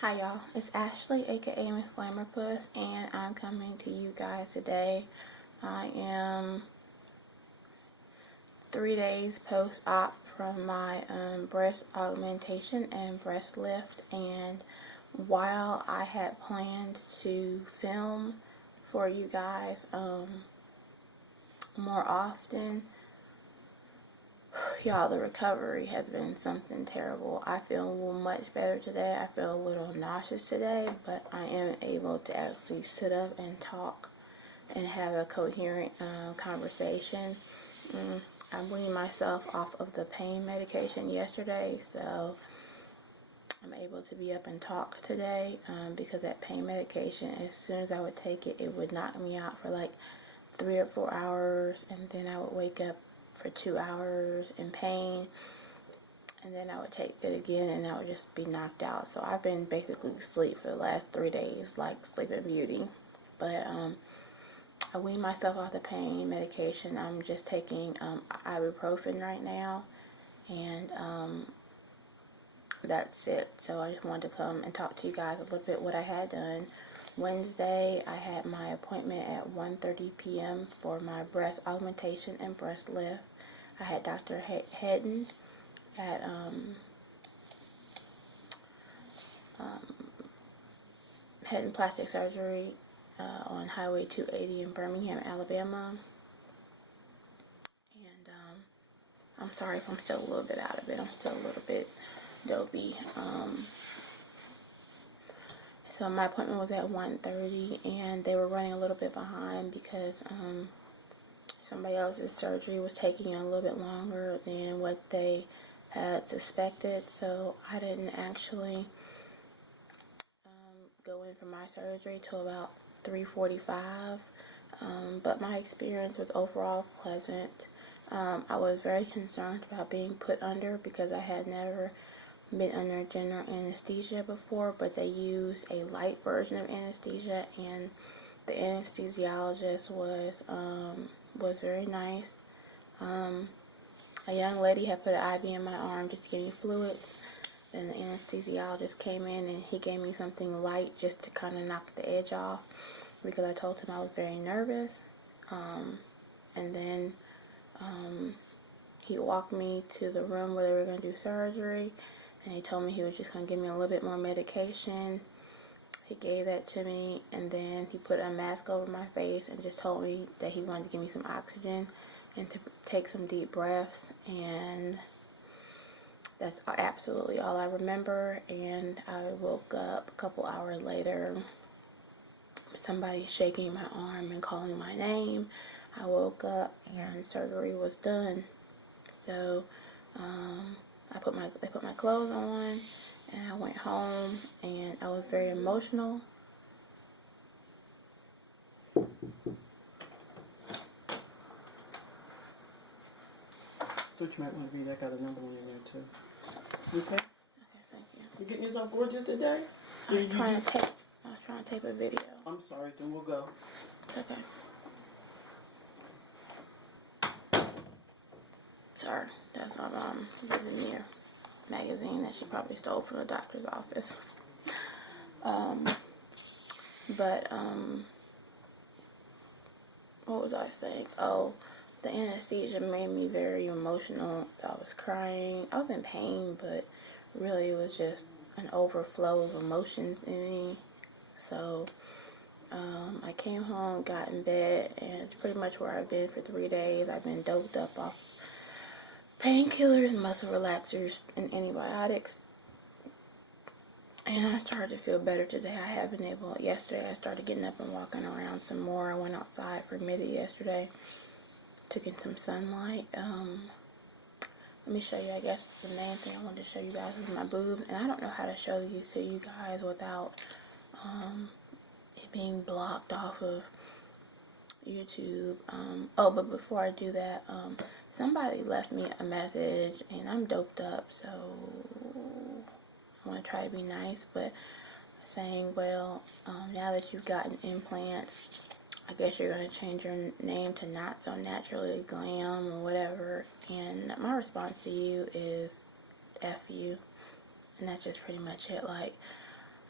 Hi y'all, it's Ashley aka Miss Glamourpuss, and I'm coming to you guys today. I am 3 days post-op from my breast augmentation and breast lift, and while I had plans to film for you guys more often, y'all, the recovery has been something terrible. I feel much better today. I feel a little nauseous today, but I am able to actually sit up and talk and have a coherent conversation. I weaned myself off of the pain medication yesterday, so I'm able to be up and talk today because that pain medication, as soon as I would take it, it would knock me out for like 3 or 4 hours, and then I would wake up for 2 hours in pain, and then I would take it again and I would just be knocked out. So I've been basically asleep for the last 3 days, like Sleeping Beauty. But I weaned myself off the pain medication. I'm just taking ibuprofen right now, and that's it. So I just wanted to come and talk to you guys a little bit what I had done. Wednesday, I had my appointment at 1:30 p.m. for my breast augmentation and breast lift. I had Dr. Hedden at Hedden Plastic Surgery on Highway 280 in Birmingham, Alabama. And I'm sorry if I'm still a little bit out of it. I'm still a little bit dopey. So my appointment was at 1:30, and they were running a little bit behind because somebody else's surgery was taking a little bit longer than what they had suspected. So I didn't actually go in for my surgery till about 3:45. But my experience was overall pleasant. I was very concerned about being put under because I had never been under general anesthesia before, but they used a light version of anesthesia, and the anesthesiologist was very nice. A young lady had put an IV in my arm just to give me fluids, and the anesthesiologist came in and he gave me something light just to kind of knock the edge off because I told him I was very nervous. And then he walked me to the room where they were going to do surgery, and he told me he was just going to give me a little bit more medication. He gave that to me, and then he put a mask over my face and just told me that he wanted to give me some oxygen and to take some deep breaths, and that's absolutely all I remember. And I woke up a couple hours later, somebody shaking my arm and calling my name. I woke up and surgery was done. So they put my clothes on, and I went home, and I was very emotional. So you might want to read. I got another one in there too. You okay? Okay, thank you. You getting yourself gorgeous today? I was trying to tape a video. I'm sorry, then we'll go. It's okay. Sorry, that's my mom giving me a magazine that she probably stole from the doctor's office. What was I saying? Oh, the anesthesia made me very emotional. So I was crying. I was in pain, but really it was just an overflow of emotions in me. So I came home, got in bed, and it's pretty much where I've been for 3 days. I've been doped up off painkillers, muscle relaxers, and antibiotics. And I started to feel better today. I have been able, yesterday I started getting up and walking around some more. I went outside for midday yesterday, took in some sunlight. Let me show you, I guess the main thing I wanted to show you guys was my boobs. And I don't know how to show these to you guys without it being blocked off of YouTube. But before I do that, somebody left me a message, and I'm doped up, so I want to try to be nice, but saying, well, now that you've gotten implants, I guess you're going to change your name to Not So Naturally Glam or whatever. And my response to you is F you. And that's just pretty much it. Like,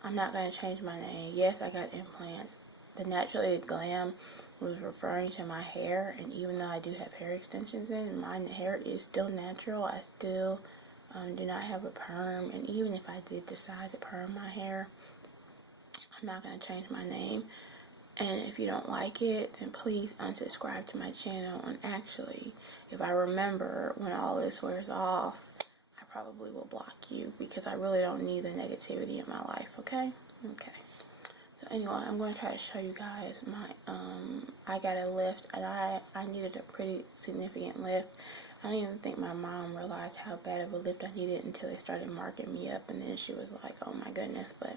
I'm not going to change my name. Yes, I got implants. The NaturallyGlam was referring to my hair, and even though I do have hair extensions in, my hair is still natural. I still do not have a perm, and even if I did decide to perm my hair, I'm not going to change my name. And if you don't like it, then please unsubscribe to my channel. And actually, if I remember when all this wears off, I probably will block you because I really don't need the negativity in my life, okay? Okay. So anyway, I'm going to try to show you guys my, I got a lift, and I needed a pretty significant lift. I don't even think my mom realized how bad of a lift I needed until they started marking me up, and then she was like, oh my goodness. But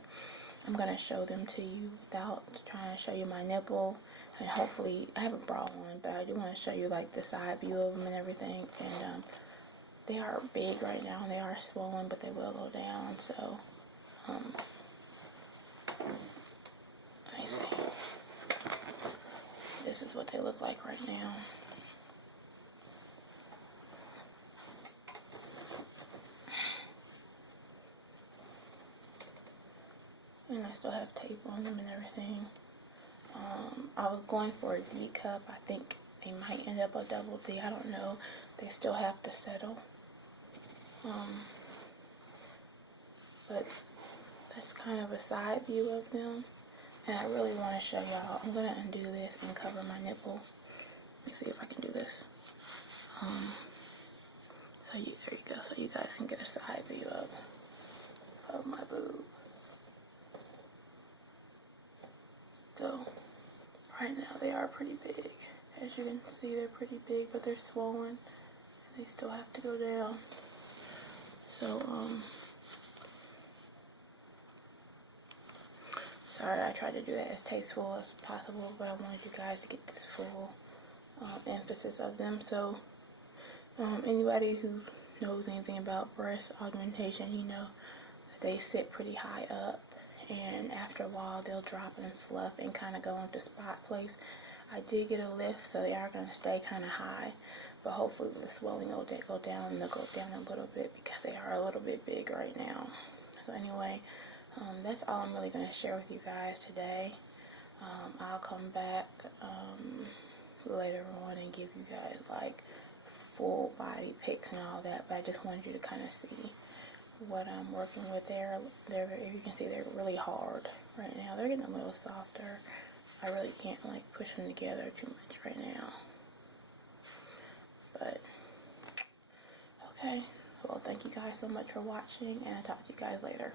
I'm going to show them to you without trying to show you my nipple. And hopefully, I have a bra on, but I do want to show you like the side view of them and everything. And they are big right now. They are swollen, but they will go down. So, let me see. This is what they look like right now. And I still have tape on them and everything. I was going for a D cup. I think they might end up a double D. I don't know. They still have to settle. But that's kind of a side view of them. And I really want to show y'all. I'm going to undo this and cover my nipple. Let me see if I can do this. There you go. So you guys can get a side view of my boob. So, right now they are pretty big. As you can see, they're pretty big, but they're swollen. And they still have to go down. So, sorry I tried to do that as tasteful as possible, but I wanted you guys to get this full emphasis of them. So, anybody who knows anything about breast augmentation, you know that they sit pretty high up. And after a while, they'll drop and fluff and kind of go into spot place. I did get a lift, so they are going to stay kind of high. But hopefully the swelling will go down, and they'll go down a little bit because they are a little bit big right now. So anyway, that's all I'm really going to share with you guys today. I'll come back later on and give you guys like full body pics and all that. But I just wanted you to kind of see what I'm working with there. If you can see, they're really hard right now. They're getting a little softer. I really can't like push them together too much right now. But okay, well, thank you guys so much for watching, and I'll talk to you guys later.